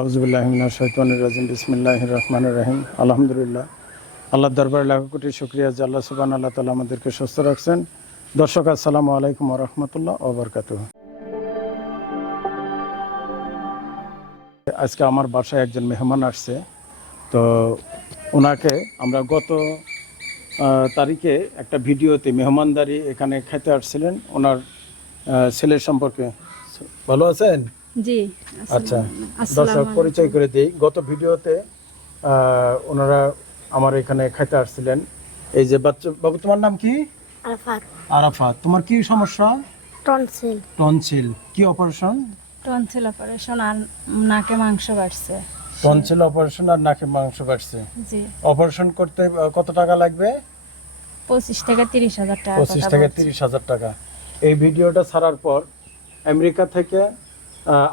আউজুবিল্লাহমিনাশাইতানির বিসমিল্লাহ রহমান রহিম। আলহামদুলিল্লাহ। আল্লাহ দরবার লাখ কোটি শুক্রিয়া যে সুবান আল্লাহ তালা আমাদেরকে সুস্থ রাখছেন। দর্শক, আসসালামু আলাইকুম রহমতুল্লাহ ওবরকাত আজকে আমার বাসায় একজন মেহমান আসছে। তো ওনাকে আমরা গত তারিখে একটা ভিডিওতে মেহমানদারি এখানে খেতে আসছিলেন। ওনার ছেলের সম্পর্কে। ভালো আছেন? জি আচ্ছা আসসালামু দর্শক আলাইকুম। পরিচয় করে দিই। গত ভিডিওতে আহ, ওনারা আমার এখানে খাইতে আসছিলেন। এই যে বাচ্চা বাবু তোমার নাম কি? আরাফাত। আরাফাত। তোমার কি সমস্যা? টনসিল। টনসিল। কি অপারেশন? টনসিল অপারেশন আর নাকে মাংস বাড়ছে। টনসিল অপারেশন আর নাকে মাংস কাটছে জি। অপারেশন করতে কত টাকা লাগবে? পঁচিশ থেকে তিরিশ হাজার টাকা পঁচিশ কথা থেকে বলছে। তিরিশ হাজার টাকা। এই ভিডিওটা ছাড়ার পর আমেরিকা থেকে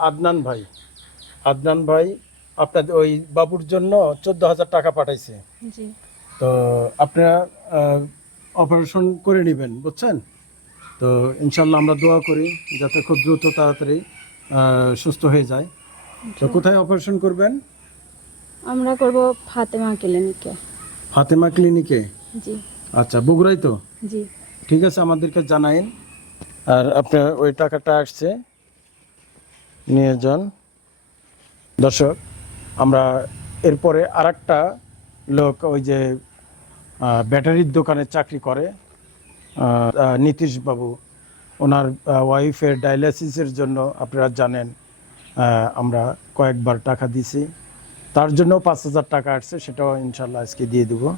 আদনান ভাই। আদনান ভাই আপনাদের ওই বাবুর জন্য চোদ্দ হাজার টাকা পাঠাইছে। তো আপনারা অপারেশন করে নেবেন বুঝছেন? তো ইনশাল্লাহ আমরা দোয়া করি যাতে খুব দ্রুত তাড়াতাড়ি সুস্থ হয়ে যায়। তো কোথায় অপারেশন করবেন? আমরা করব ফাতেমা ক্লিনিকে। ফাতেমা ক্লিনিকে? জি। আচ্ছা বগুড়াই তো? জি। ঠিক আছে আমাদেরকে জানাইন। আর আপনার ওই টাকাটা আসছে। নিয়ে যান দর্শক আমরা এরপরে আর লোক ওই যে ব্যাটারির দোকানে চাকরি করে আহ, আহ, বাবু ওনার ওয়াইফের ডায়ালিসিসের জন্য আপনারা জানেন আমরা কয়েকবার টাকা দিছি। তার জন্য পাঁচ হাজার টাকা আসছে সেটাও ইনশাল্লাহ আজকে দিয়ে দেবো।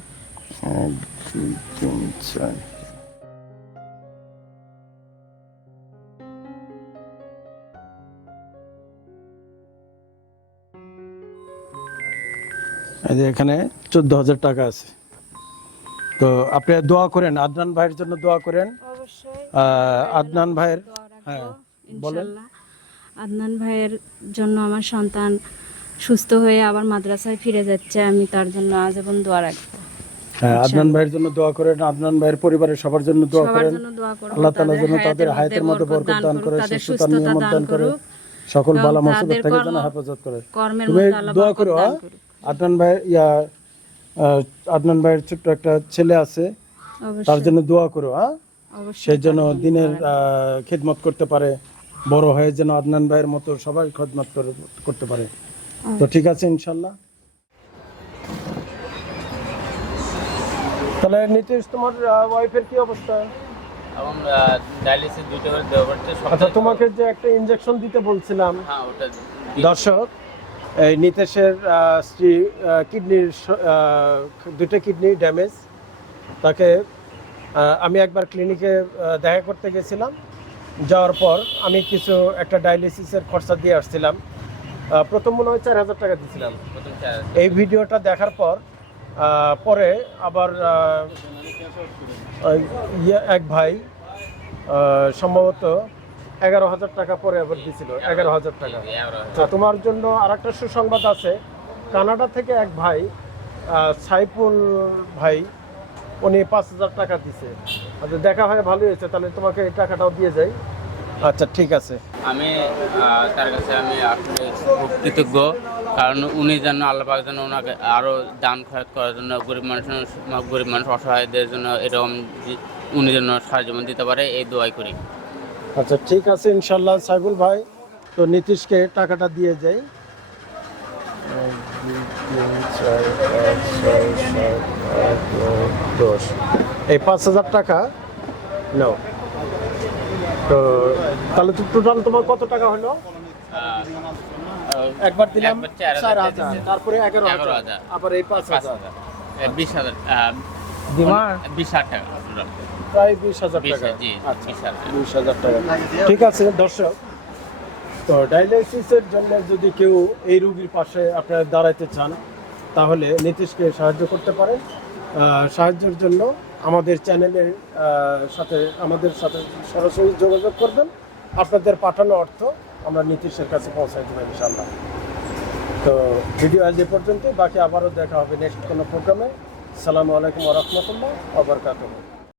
এক, দুই, তিন, চার। এই যে এখানে চোদ্দ হাজার টাকা আছে। তো আপনি দোয়া করেন আদনান ভাইয়ের জন্য দোয়া করেন। আদনান ভাইয়ের হ্যাঁ বলেন। আদনান ভাইয়ের জন্য আমার সন্তান সুস্থ হয়ে আবার মাদ্রাসায় ফিরে যাচ্ছে আমি তার জন্য আজীবন দোয়া রাখব। হ্যাঁ আদনান ভাইয়ের জন্য দোয়া করেন আদনান ভাইয়ের পরিবারের সবার জন্য দোয়া করেন। আল্লাহ তাআলা যেন তাদের হায়াতের মধ্যে বরকত দান করে সুস্থতা নিয়ামত দান করে সকল বালা মুসিবত থেকে যেন হেফাজত করে। তুমি দোয়া করো আদনান ভাই ইয়া আদনান ভাইয়ের ছোট্ট একটা ছেলে আছে। তার জন্য দোয়া করো হ্যাঁ অবশ্যই সে যেন দিনের খেদমত করতে পারে বড় হয়ে যেন আদনান ভাইয়ের মতো সবাই খেদমত করতে পারে। তো ঠিক আছে ইনশাল্লাহ তাহলে নীতিশ তোমার ওয়াইফের কি অবস্থা? এবং ডায়ালিসিস দুটো করে দেওয়া পড়ছে আচ্ছা তোমাকে যে একটা ইনজেকশন দিতে বলছিলাম। হ্যাঁ ওটা দর্শক এই নিতেশের স্ত্রী কিডনির দুটো কিডনি ড্যামেজ। তাকে আমি একবার ক্লিনিকে দেখা করতে গেছিলাম। যাওয়ার পর আমি কিছু একটা ডায়ালিসিসের খরচা দিয়ে আসছিলাম। প্রথম মনে হয় চার হাজার টাকা দিয়েছিলাম এই ভিডিওটা দেখার পর পরে আবার ইয়ে এক ভাই সম্ভবত এগারো হাজার টাকা পরে আবার দিছিল, এগারো হাজার টাকা। আচ্ছা তোমার জন্য আর একটা সুসংবাদ আছে। কানাডা থেকে এক ভাই সাইফুল ভাই, উনি পাঁচ হাজার টাকা দিছে। আচ্ছা দেখা হয় ভালোই হয়েছে, তাহলে তোমাকে এই টাকাটাও দিয়ে যাই। আচ্ছা ঠিক আছে। আমি তার কাছে আমি খুব কৃতজ্ঞ, কারণ উনি যেন আল্লাহ পাক যেন ওনাকে আরও দান খরচ করার জন্য গরিব মানুষ গরিব মানুষ অসহায়দের জন্য এরকম উনি যেন সাহায্য দিতে পারে, এই দোয়াই করি। আচ্ছা ঠিক আছে ইনশাল্লাহ সাইফুল ভাই। তো নীতিশকে টাকাটা দিয়ে যাই। দশ এই পাঁচ হাজার টাকা? নাও তো তাহলে তো টোটাল তোমার কত টাকা হলো? একবার দিলাম চার হাজার। তারপরে এগারো হাজার। আবার এই পাঁচ হাজার। বিশ হাজার বিশ হাজার টাকা। প্রায় বিশ হাজার টাকা। আচ্ছা বিশ হাজার টাকা। ঠিক আছে দর্শক। তো ডায়ালিসিসের জন্য যদি কেউ এই রোগীর পাশে আপনারা দাঁড়াইতে চান তাহলে নীতিশকে সাহায্য করতে পারেন। সাহায্যের জন্য আমাদের চ্যানেলের সাথে আমাদের সাথে সরাসরি যোগাযোগ করবেন। আপনাদের পাঠানো অর্থ আমরা নীতিশের কাছে পৌঁছাই দেবো ইনশাল্লাহ তো ভিডিও আজ এ পর্যন্ত বাকি আবারও দেখা হবে নেক্সট কোনো প্রোগ্রামে সালামু আলাইকুম রহমতুল্লাহ আবরকাতুহ